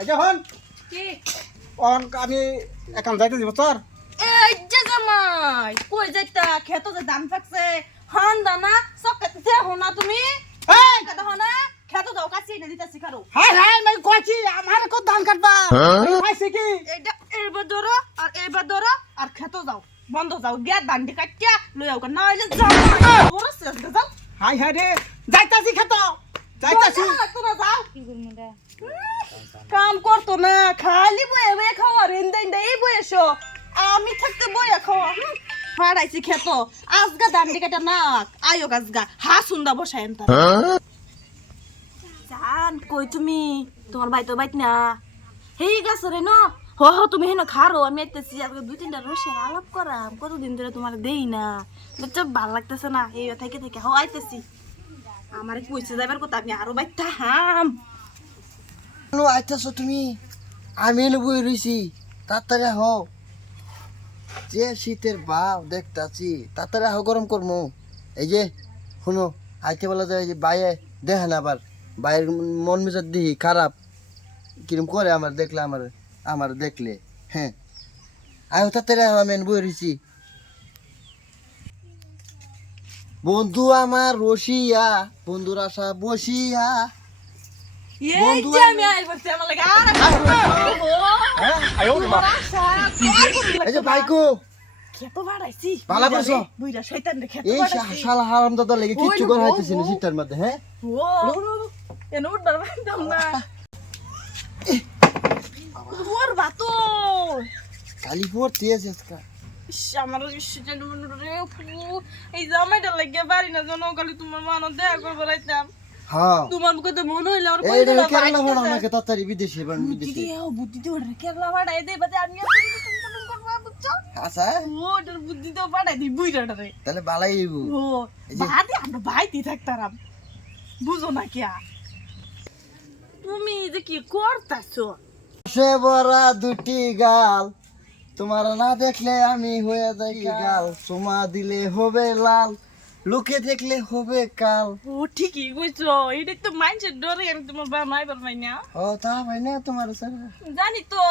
এই যে হন কি অন আমি একাম যাইতে দিব তোর এই যে জামাই কই যাইতা খেতো যে দাম থাকছে হান দানা সকাতে হোনা তুমি এই কথা হোনা খেতো দাও কাছি এনে দিতাছি খারো হাই হাই মই কইছি আমার কো ধান কাটবা পাইছে কি এইটা এবার ধরো আর এবার ধরো আর খেতো যাও বন্ধ যাও গিয়া দান্ডি কাটিয়া লই আও না হইলে যাও বড় শেষ যাও হাই হাই রে যাইতাছি খেত যাইতাছি তোরা যাও কি করব রে কাম করতো না খালি বয়ে বয়ে খাওয়া রেন্দা এই বয়সো আমি থাকতে বয়ে খাওয়া ফাড়াইছি খেত আজগা দান্ডি কাটা না আয়ো গাছগা হা সুন্দা বসায় এনতা জান কই তুমি তোমার ভাই তো বাইত না হেই গাছ রে ন হ হ তুমি হেন খারো আমি আইতেছি আজকে দুই তিনটা রসের আলাপ করাম কতদিন ধরে তোমার দেই না বুঝছো ভাল লাগতেছে না এই থেকে থেকে হ আইতেছি আমারে কইছে যাবার কথা আমি আরো বাইতা হাম নো আইতাছো তুমি আমি এনে বই রইছি তাড়াতাড়ি হও যে শীতের ভাব দেখতাছি তাড়াতাড়ি হও গরম করমু এই যে শুনো আইতে বলা যায় যে বাইরে দেখেন আবার বাইরের মন মেজাজ দিহি খারাপ কিরম করে আমার দেখলে আমার দেখলে হ্যাঁ আয়ো তাড়াতাড়ি হও আমি এনে বই রইছি বন্ধু আমার রসিয়া বন্ধুর আশা বসিয়া এই যে আমি আই বলতে আমার লাগা আয়ো মা এই যে বাইকো খেত বাড়াইছি ভালো করছো। বুইরা শয়তান রে খেত এই বাড়াইছি শালা হারাম দাদা লেগে কিচ্ছু করা হইতেছে না শীতের মধ্যে হ্যাঁ ও এনো উঠবার বাইতাম না ওর বাতো কালি পড়তে এসেছে আমার জানি মনে রে এই জামাইটা লাগিয়ে পারি না জন কালি তোমার মান দেখা করবো রাইতাম হ্যাঁ তোমার মুখে তো মনে হইলো আর এই রে কেরালা বড় নাকি তাড়াতাড়ি বিদেশে বান বিদেশে বুদ্ধি দিয়ে ওরে কেরলা বাড়াই দে বাদে আমি করবো বুঝছো আচ্ছা ওটার বুদ্ধি তো বাড়াই দি বুইরাটা রে তাহলে বালাই হইব ও বাদে আমরা ভাইতি থাকতাম বুঝো না কি তুমি যে কি করতাছো সে বড়া দুটি গাল তোমার না দেখলে আমি হয়ে যাই গাল চুমা দিলে হবে লাল লোকে দেখলে হবে কাল ও ঠিকই কইছো এটা তো মাইন্ডসেট ডরে আমি তোমার বা মাই পারবাই না ও তা ভাই না তোমার স্যার জানি তো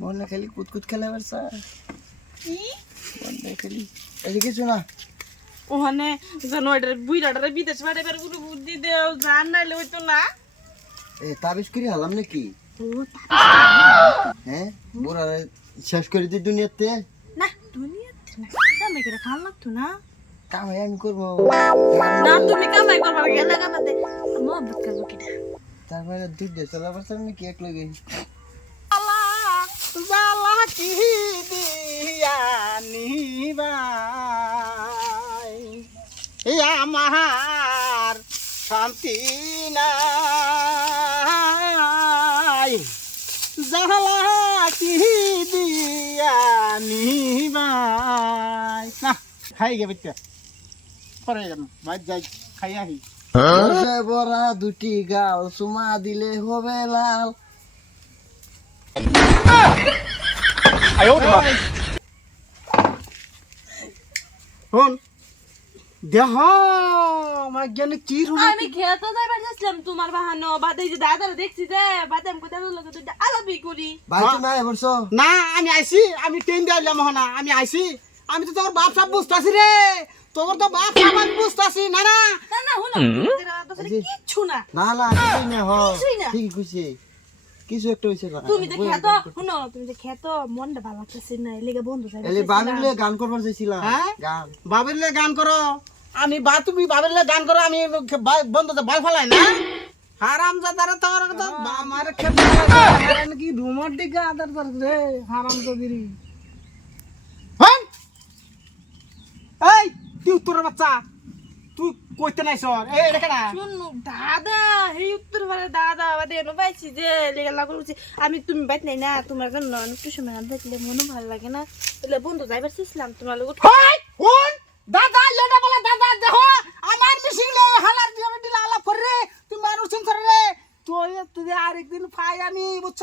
মনে খালি কুতকুত খেলে বেরসা কি মনে খালি এই কিছু না ওখানে জানো এটা বুইরাটারে বিদেশ বাড়ে বের কোনো বুদ্ধি দেও জান নাইলে হইতো না এ তাবিজ করি হলাম নাকি ও হ্যাঁ বুড়া শেষ করে দি দুনিয়াতে না দুনিয়াতে না আমি কেন খাল লাগতো না কামাই আমি করবো না তুমি কামাই করবার গেলে কামাতে মোহব্বত করবো কিনা তারপরে দুধ দিয়ে চলাবার সামনে কি এক লগে জালা কি দিয়া নিবাই এই আমার শান্তি নাই জালা কি দিয়া নিবাই না খাই গে বেটা পরে যাম মাছ যাই খাই আহি বসে বড়া দুটি গাল সুমা দিলে হবে লাল হন দেহ আমার জ্ঞানে কি রুল আমি খেত যাইবার যাচ্ছিলাম তোমার বাহানো বাদে যে দাদারা দেখছি যে বাদে আমি কোথায় লোক দুইটা আলাপই করি ভাই তো নাই বলছো না আমি আইছি আমি ট্রেন দিলাম না আমি আইছি আমি তো তোর বাপ সব বুঝতাছি রে তোর তো বাপ সব আমি বুঝতাছি না না না না হুনো কিচ্ছু না না না কিছুই না হ কিছুই না। ঠিক কইছে কিছু একটা হইছে না তুমি যে খেত হুনো তুমি যে খেত মনটা ভালো লাগতেছে না এলেগে বন্ধু যাইবে এলে বাবিলে গান করবার চাইছিলাম হ্যাঁ? গান বাবিলে গান করো আমি তুমি বাবিলে গান করো আমি বন্ধ বাল ফেলাই না হারাম জাদারে তোর তো আমার খেতে কি রুমর দিকে আদার তোর রে হারাম জাদিরি হন এই তুই উত্তর বাচ্চা তুই কইতে নাই সর এই এটা কেডা শুনো দাদা এই উত্তর পারে দাদা বাদে এনো পাইছি যে লেগে লাগলছি আমি তুমি বাইত নাই না তোমার জন্য একটু সময় দেখলে মনও ভালো লাগে না তাহলে বন্ধু যাইবার চেয়েছিলাম তোমার লোক হাই হন দাদা লেডা বলে দাদা দেখো আমার মিশিং লে হালার দিয়ে দিলা আলাপ করে রে তুই মানুষ চিন্তা রে তুই আরেকদিন ফাই আমি বুঝছ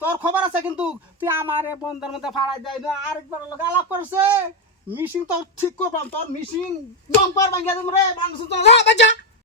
তোর খবর আছে কিন্তু তুই আমারে বন্ধের মধ্যে ফাড়াই দেয় না আরেকবার লোক আলাপ করছে মিশিং তো ঠিক করবাম তোর মিশিং জম্পার ভাঙ্গা দেব রে মানুষ চিন্তা বাজা